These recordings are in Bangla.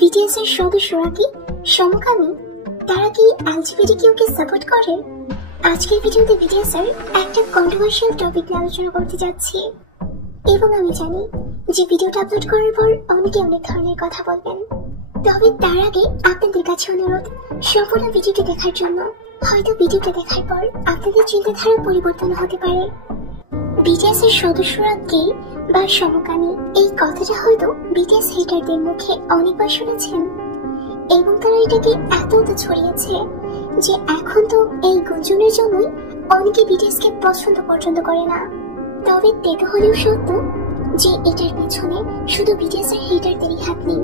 বিটিএস এর সদস্যরা কি সমকামী? তারা কি এলজিবিটিকিউ কে সাপোর্ট করে? আজকের ভিডিওতে বিটিএস এর একটা কন্ট্রোভার্সিয়াল টপিক নিয়ে আলোচনা করতে যাচ্ছি, এবং আমি জানি যে ভিডিওটা আপলোড করার পর অনেকে অনেক ধরনের কথা বলবেন। তবে তার আগে আপনাদের কাছে অনুরোধ, সম্পূর্ণ ভিডিওটি দেখার জন্য। হয়তো ভিডিওটা দেখার পর আপনাদের চিন্তাধারা পরিবর্তন হতে পারে। বিটিএস এর সদস্যরা কে বা সমকামী, এই কথাটা হয়তো বিটিএস হেটারদের মুখে অনেকবার শুনেছেন, এবং তারা এটাকে এত ছড়িয়েছে যে এখন তো এই গুঞ্জনের জন্যই অনেকে বিটিএস কে পছন্দ পর্যন্ত করে না। তবে তেতো হলেও সত্য যে এটার পেছনে শুধু বিটিএস এর হেটারদেরই হাত নেই,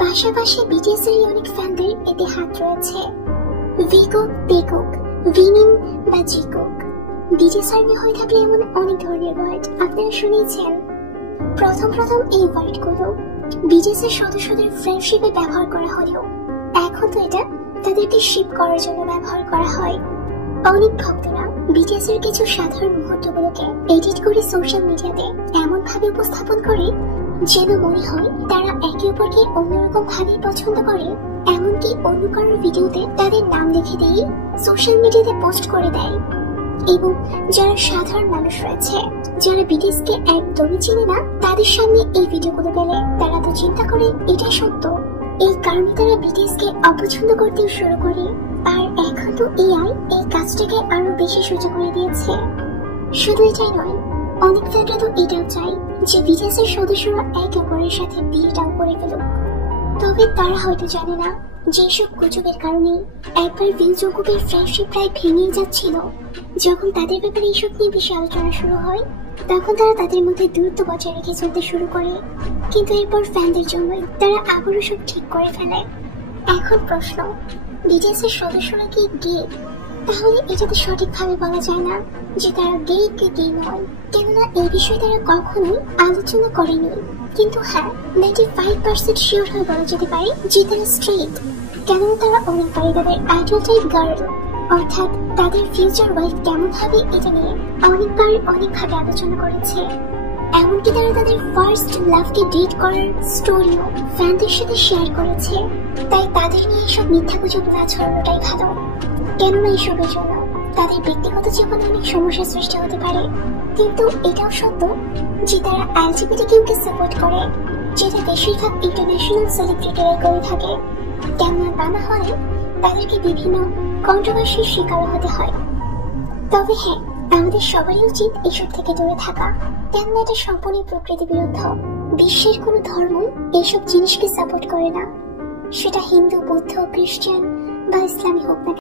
পাশাপাশি বিটিএস এর অনেক ফ্যানদের এতে হাত রয়েছে। ভিকুক, পেকুক, ভিনিং বা জিকুক, বিটিএস আর্মি হয়ে থাকলে এমন অনেক ধরনের ওয়ার্ড আপনারা শুনেছেন। প্রথম এই ওয়ার্ডগুলো বিটিএস এর সদস্যদের ফ্রেন্ডশিপে ব্যবহার করা হলেও এখন তো এটা তাদেরকে শিপ করার জন্য ব্যবহার করা হয়। অনেক ভক্তরা বিটিএস এর কিছু সাধারণ মুহূর্তগুলোকে এডিট করে সোশ্যাল মিডিয়াতে এমন ভাবে উপস্থাপন করে যেন মনে হয় তারা একে অপরকে অন্যরকম ভাবে পছন্দ করে। এমনকি অন্য কারোর ভিডিওতে তাদের নাম লিখে দিয়ে সোশ্যাল মিডিয়াতে পোস্ট করে দেয়। এবং যারা সাধারণ মানুষ রয়েছে, যারা বিটিএস কে একদমই চিনে না, তাদের সামনে এই ভিডিওগুলো পেলে তারা তো চিন্তা করে এটাই সত্য। এই কারণে তারা বিটিএস কে অপছন্দ করতেও শুরু করে। আর এখন তো এআই এই কাজটাকে আরো বেশি সোজা করে দিয়েছে। শুধু এটাই নয়, অনেক ফ্যানরা তো এটাও চাই যে বিটিএস এর সদস্যরা একে অপরের সাথে বিয়েটাও করে ফেলুক। তবে তারা হয়তো জানে না যে সব গুজবের কারণে একবার ভিউ জঙ্কুকের ফ্রেন্ডশিপ প্রায় ভেঙে যাচ্ছিল। যখন তাদের ব্যাপারে এইসব নিয়ে বেশি আলোচনা শুরু হয়, তখন তারা তাদের মধ্যে দূরত্ব বজায় রেখে চলতে শুরু করে। কিন্তু এরপর ফ্যানদের জন্যই তারা আবারও সব ঠিক করে ফেলে। এখন প্রশ্ন, বিটিএস এর সদস্যরা কি গে? তাহলে এটাতে সঠিকভাবে বলা যায় না যে তারা গে কে গে নয়, কেননা এই বিষয়ে তারা কখনোই আলোচনা করেনি। কিন্তু হ্যাঁ, 95% শিওর হয়ে বলা যেতে পারে যে তারা স্ট্রেট, কেননা তারা অনেকবারই তাদের আইডল টাইপ গার্ল অর্থাৎ তাদের ফিউচার ওয়াইফ কেমন হবে এটা নিয়ে অনেকবার অনেকভাবে আলোচনা করেছে। এমনকি তারা তাদের ফার্স্ট লাভকে ডেট করার স্টোরিও ফ্যানদের সাথে শেয়ার করেছে। তাই তাদের নিয়ে এইসব মিথ্যা গুজব না ছড়ানোটাই ভালো, কেননা এইসবের জন্য তাদের ব্যক্তিগত জীবনে অনেক সমস্যার সৃষ্টি হতে পারে। কিন্তু এটাও সত্য যে তারা এলজিবিটিকিউ কে সাপোর্ট করে, যেটা বেশিরভাগ ইন্টারন্যাশনাল সেলিব্রিটিরাই করে থাকে। কেননা তা না হলে তাদেরকে বিভিন্ন কন্ট্রোভার্সির শিকার হতে হয়। তবে হ্যাঁ, আমাদের সবারই উচিত এসব থেকে দূরে থাকা, কেননা এটা সম্পূর্ণ প্রকৃতি বিরুদ্ধ। বিশ্বের কোনো ধর্মই এইসব জিনিসকে সাপোর্ট করে না, সেটা হিন্দু, বৌদ্ধ, খ্রিস্টান বা ইসলামী হোক না।